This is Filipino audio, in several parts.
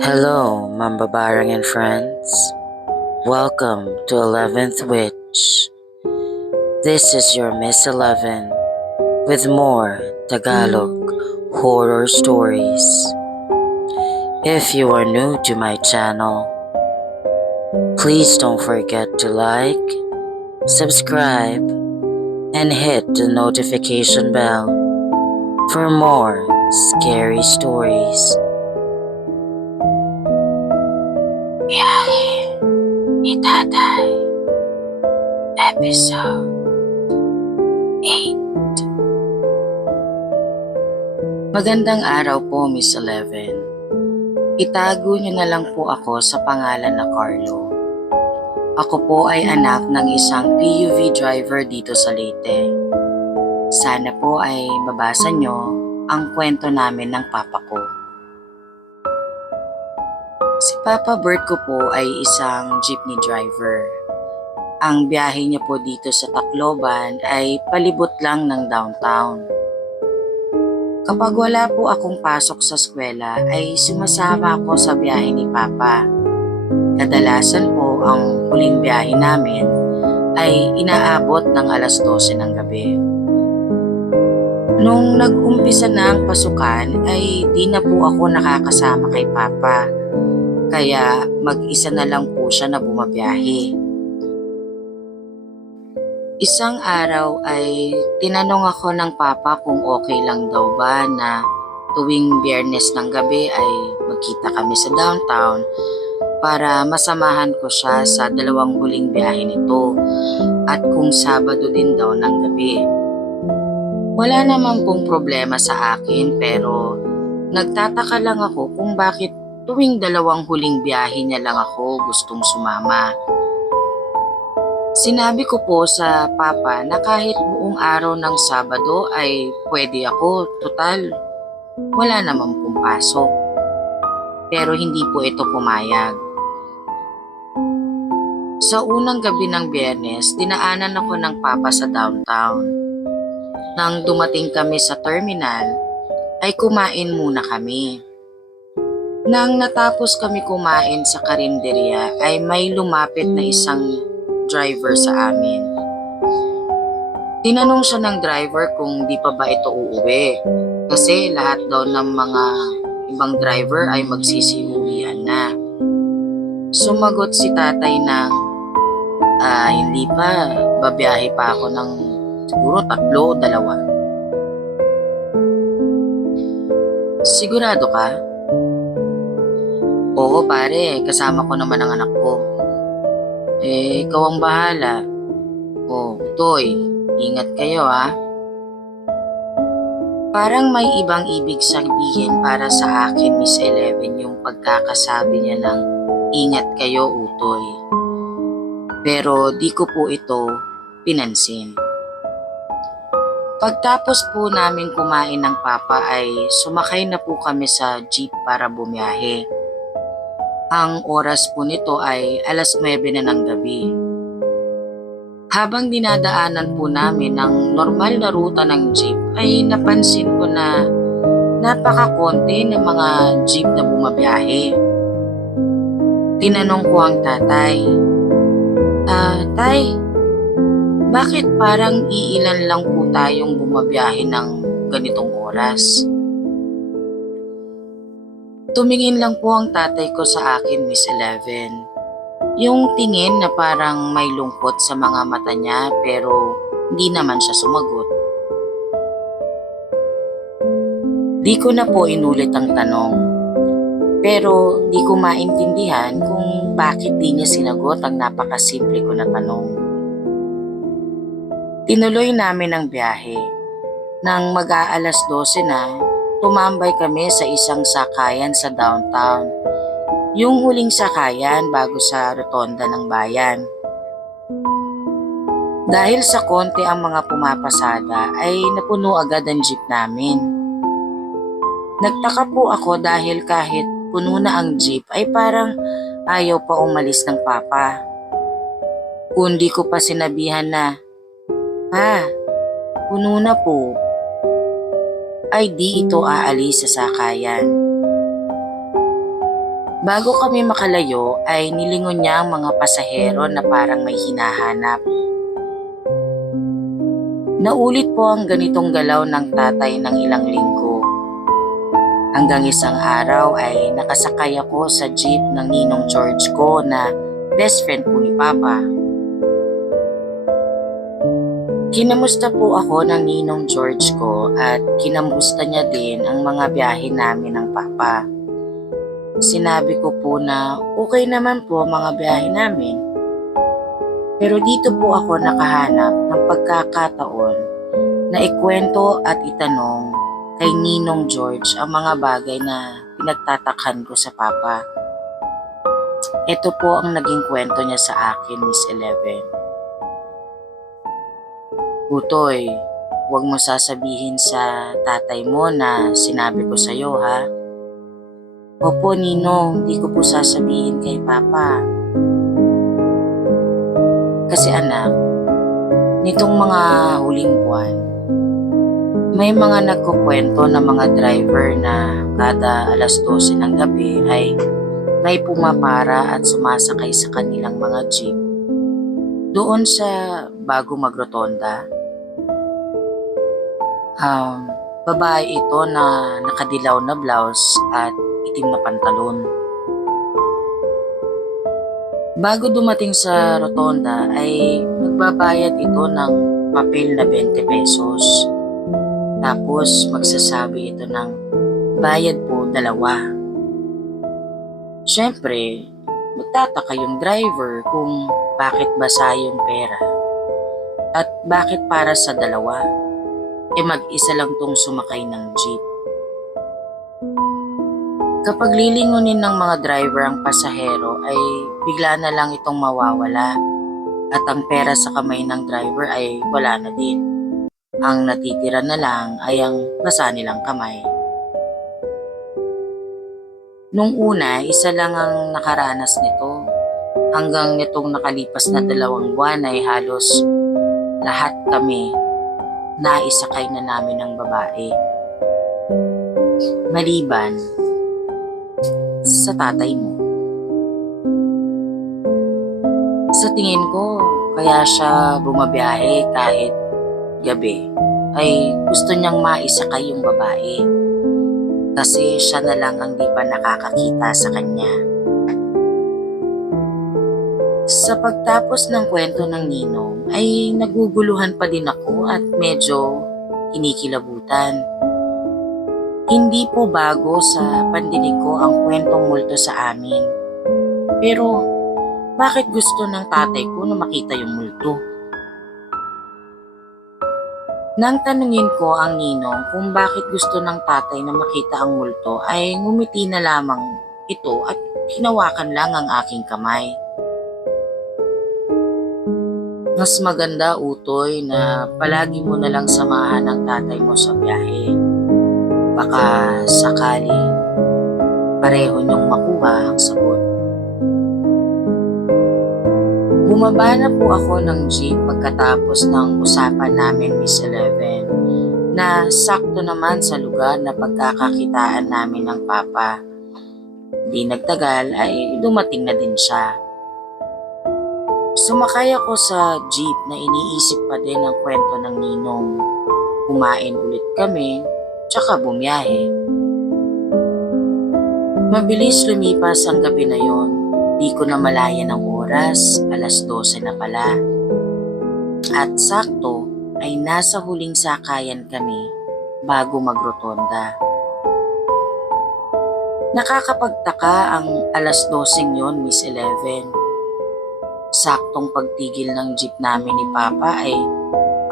Hello, Mambabarang and friends. Welcome to 11th Witch. This is your Miss 11 with more Tagalog horror stories. If you are new to my channel, please don't forget to like, subscribe, and hit the notification bell for more scary stories. Biyahe ni Tatay, Episode 8. Magandang araw po, Miss 11. Itago niyo na lang po ako sa pangalan na Carlo. Ako po ay anak ng isang PUV driver dito sa Leyte. Sana po ay mabasa niyo ang kwento namin ng papa ko. Si Papa Bert ko po ay isang jeepney driver. Ang biyahe niya po dito sa Tacloban ay palibot lang ng downtown. Kapag wala po akong pasok sa eskwela ay sumasama ako sa biyahe ni Papa. Kadalasan po ang huling biyahe namin ay inaabot ng alas 12 ng gabi. Nung nag-umpisa na ang pasukan ay di na po ako nakakasama kay Papa. Kaya mag-isa na lang po siya na bumabiyahe. Isang araw ay tinanong ako ng Papa kung okay lang daw ba na tuwing Biyernes ng gabi ay magkita kami sa downtown para masamahan ko siya sa dalawang huling biyahe nito at kung Sabado din daw ng gabi. Wala naman pong problema sa akin pero nagtataka lang ako kung bakit tuwing dalawang huling biyahe niya lang ako gustong sumama. Sinabi ko po sa Papa na kahit buong araw ng Sabado ay pwede ako, total wala naman pong pasok. Pero hindi po ito pumayag. Sa unang gabi ng Biyernes, dinaanan ako ng Papa sa downtown. Nang dumating kami sa terminal, ay kumain muna kami. Nang natapos kami kumain sa karinderya ay may lumapit na isang driver sa amin. Tinanong siya ng driver kung di pa ba ito uuwi kasi lahat daw ng mga ibang driver ay magsisiuwian na. Sumagot si tatay ng hindi pa, babiyahe pa ako ng siguro 3 o 2. Sigurado ka? Oo pare, kasama ko naman ang anak ko. Ikaw ang bahala. Toy, ingat kayo ha. Parang may ibang ibig sabihin para sa akin, Miss 11, yung pagkakasabi niya ng ingat kayo, Utoy. Pero di ko po ito pinansin. Pagtapos po namin kumain ng Papa ay sumakay na po kami sa jeep para bumiyahe. Ang oras po nito ay alas 9 na ng gabi. Habang dinadaanan po namin ang normal na ruta ng jeep ay napansin ko na napakakonti ng mga jeep na bumabiyahe. Tinanong ko ang tatay, Tay, bakit parang iilan lang po tayong bumabiyahe ng ganitong oras? Tumingin lang po ang tatay ko sa akin, Miss 11. Yung tingin na parang may lungkot sa mga mata niya pero hindi naman siya sumagot. Di ko na po inulit ang tanong. Pero di ko maintindihan kung bakit di niya sinagot ang napakasimple ko na tanong. Tinuloy namin ang biyahe. Nang mag-aalas 12 na, tumambay kami sa isang sakayan sa downtown. Yung huling sakayan bago sa rotonda ng bayan. Dahil sa konti ang mga pumapasada ay napuno agad ang jeep namin. Nagtaka po ako dahil kahit puno na ang jeep ay parang ayaw pa umalis ng Papa. Kundi ko pa sinabihan na, puno na po. Ay di ito aalis sa sakayan. Bago kami makalayo ay nilingon niya ang mga pasahero na parang may hinahanap. Naulit po ang ganitong galaw ng tatay ng ilang linggo. Hanggang isang araw ay nakasakay ako sa jeep ng ninong George ko na best friend po ni Papa. Kinamusta po ako ng ninong George ko at kinamusta niya din ang mga biyahe namin ng Papa. Sinabi ko po na okay naman po ang mga biyahe namin. Pero dito po ako nakahanap ng pagkakataon na ikwento at itanong kay Ninong George ang mga bagay na pinagtatakhan ko sa Papa. Ito po ang naging kwento niya sa akin, Miss Eleven. Utoy, huwag mo sasabihin sa tatay mo na sinabi ko sa'yo ha. Opo Ninong, hindi ko po sasabihin kay Papa. Kasi anak, nitong mga huling buwan, may mga nagkukwento na mga driver na kada alas 12 ng gabi ay may pumapara at sumasakay sa kanilang mga jeep doon sa bago magrotonda. Babae ito na nakadilaw na blouse at itim na pantalon. Bago dumating sa rotonda ay nagbabayad ito ng papel na 20 pesos. Tapos magsasabi ito ng bayad po 2. Siyempre, magtataka yung driver kung bakit basa yung pera. At bakit para sa 2? Mag-isa lang tong sumakay ng jeep. Kapag lilingunin ng mga driver ang pasahero ay bigla na lang itong mawawala at ang pera sa kamay ng driver ay wala na din. Ang natitira na lang ay ang basa nilang kamay. Nung una, isa lang ang nakaranas nito. Hanggang nitong nakalipas na 2 buwan ay halos lahat kami naisakay na namin ng babae. Maliban sa tatay mo. Sa tingin ko, kaya siya bumabiyahe kahit gabi ay gusto niyang maisakay yung babae kasi siya na lang ang di pa nakakakita sa kanya. Sa pagtapos ng kwento ng ninong ay naguguluhan pa din ako at medyo kinikilabutan. Hindi po bago sa pandinig ko ang kwentong multo sa amin. Pero bakit gusto ng tatay ko na makita yung multo? Nang tanungin ko ang ninong kung bakit gusto ng tatay na makita ang multo ay ngumiti na lamang ito at hinawakan lang ang aking kamay. Mas maganda utoy na palagi mo na lang samahan ang tatay mo sa biyahe. Baka sakaling pareho niyong makuha ang sagot. Bumaba na po ako ng jeep pagkatapos ng usapan namin, Miss Eleven, na sakto naman sa lugar na pagkakakitaan namin ng Papa. Di nagtagal ay dumating na din siya. Sumakay ako sa jeep na iniisip pa din ang kwento ng ninong. Kumain ulit kami, tsaka bumiyahe. Mabilis lumipas ang gabi na yon. Di ko na malaya ng oras, alas 12 na pala. At sakto ay nasa huling sakayan kami bago magrotonda. Nakakapagtaka ang alas 12 yon, Miss Eleven. Saktong pagtigil ng jeep namin ni Papa ay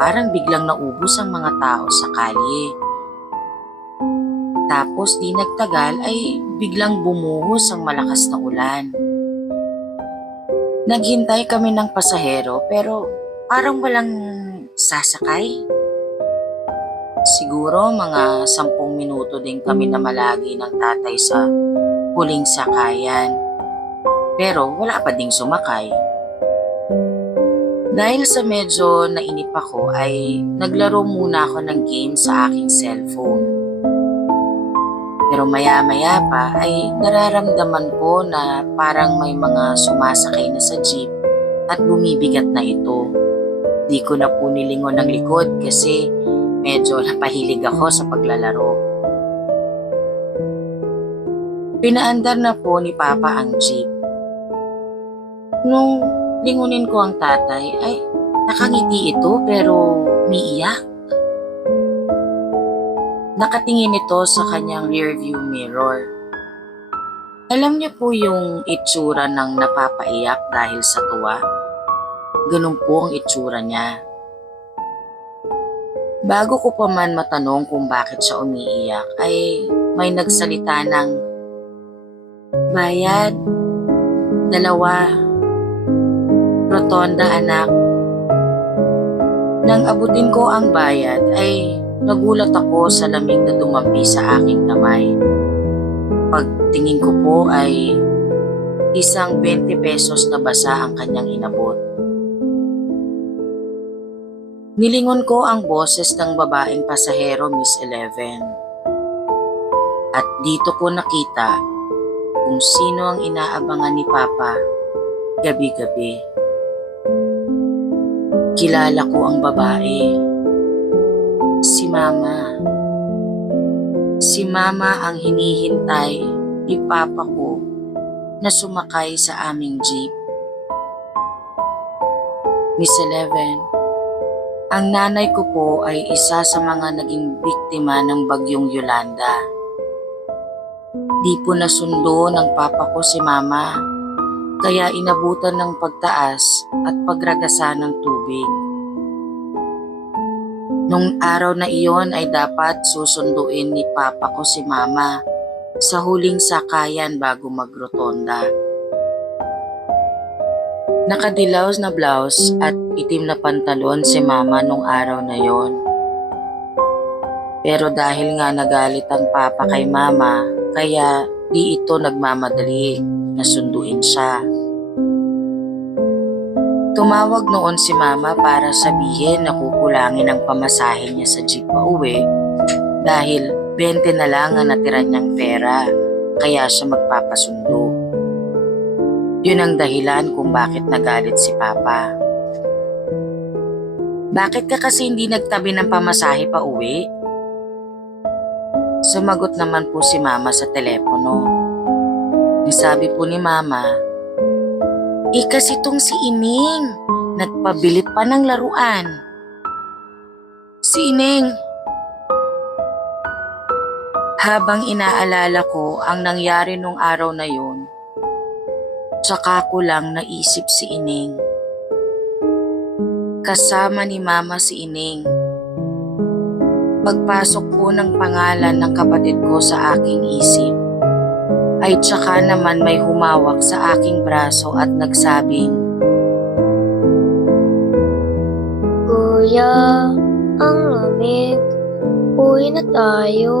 parang biglang naubos ang mga tao sa kalye. Tapos di nagtagal ay biglang bumuhos ang malakas na ulan. Naghintay kami ng pasahero pero parang walang sasakay. Siguro mga 10 minuto din kami na malagi ng tatay sa huling sakayan. Pero wala pa ding sumakay. Dahil sa medyo nainip ako ay naglaro muna ako ng game sa aking cellphone. Pero maya-maya pa ay nararamdaman ko na parang may mga sumasakay na sa jeep at bumibigat na ito. Di ko na po nilingon ng likod kasi medyo napahilig ako sa paglalaro. Pinaandar na po ni Papa ang jeep. Nung lingunin ko ang tatay ay nakangiti ito pero umiiyak. Nakatingin ito sa kanyang rearview mirror. Alam niyo po yung itsura ng napapaiyak dahil sa tuwa? Ganun po ang itsura niya. Bago ko pa man matanong kung bakit siya umiiyak ay may nagsalita ng, "Bayad, 2, rotonda anak." Nang abutin ko ang bayad ay nagulat ako sa lamig na dumampi sa aking kamay. Pagtingin ko po ay isang 20 pesos na basa ang kanyang inabot. Nilingon ko ang boses ng babaeng pasahero, Miss 11. At dito ko nakita kung sino ang inaabangan ni Papa gabi-gabi. Kilala ko ang babae. Si Mama. Si Mama ang hinihintay ni Papa ko na sumakay sa aming jeep. Miss 11, ang nanay ko po ay isa sa mga naging biktima ng bagyong Yolanda. Di po nasundo ng Papa ko si Mama, kaya inabutan ng pagtaas at pagragasa ng tubig. Nung araw na iyon ay dapat susunduin ni Papa ko si Mama sa huling sakayan bago magrotonda. Nakadilaw na blouse at itim na pantalon si Mama nung araw na yon. Pero dahil nga nagalit ang Papa kay Mama, kaya di ito nagmamadali na sunduin siya. Tumawag noon si Mama para sabihin na kukulangin ang pamasahe niya sa jeep pauwi dahil 20 na lang ang natira niyang pera, kaya siya magpapasundo. Yun ang dahilan kung bakit nagalit si Papa. "Bakit ka kasi hindi nagtabi ng pamasahe pauwi?" Sumagot naman po si Mama sa telepono. Sabi po ni Mama, kasi tong si Ining, nagpabili pa ng laruan." Si Ining. Habang inaalala ko ang nangyari nung araw na yun, tsaka ko lang naisip si Ining. Kasama ni Mama si Ining. Pagpasok po ng pangalan ng kapatid ko sa aking isip, ay tsaka naman may humawak sa aking braso at nagsabing, "Kuya, ang lamig. Uwi na tayo."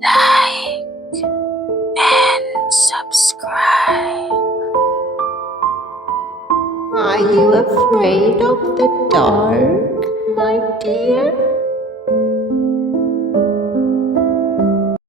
like, and subscribe. Are you afraid of the dark, my dear?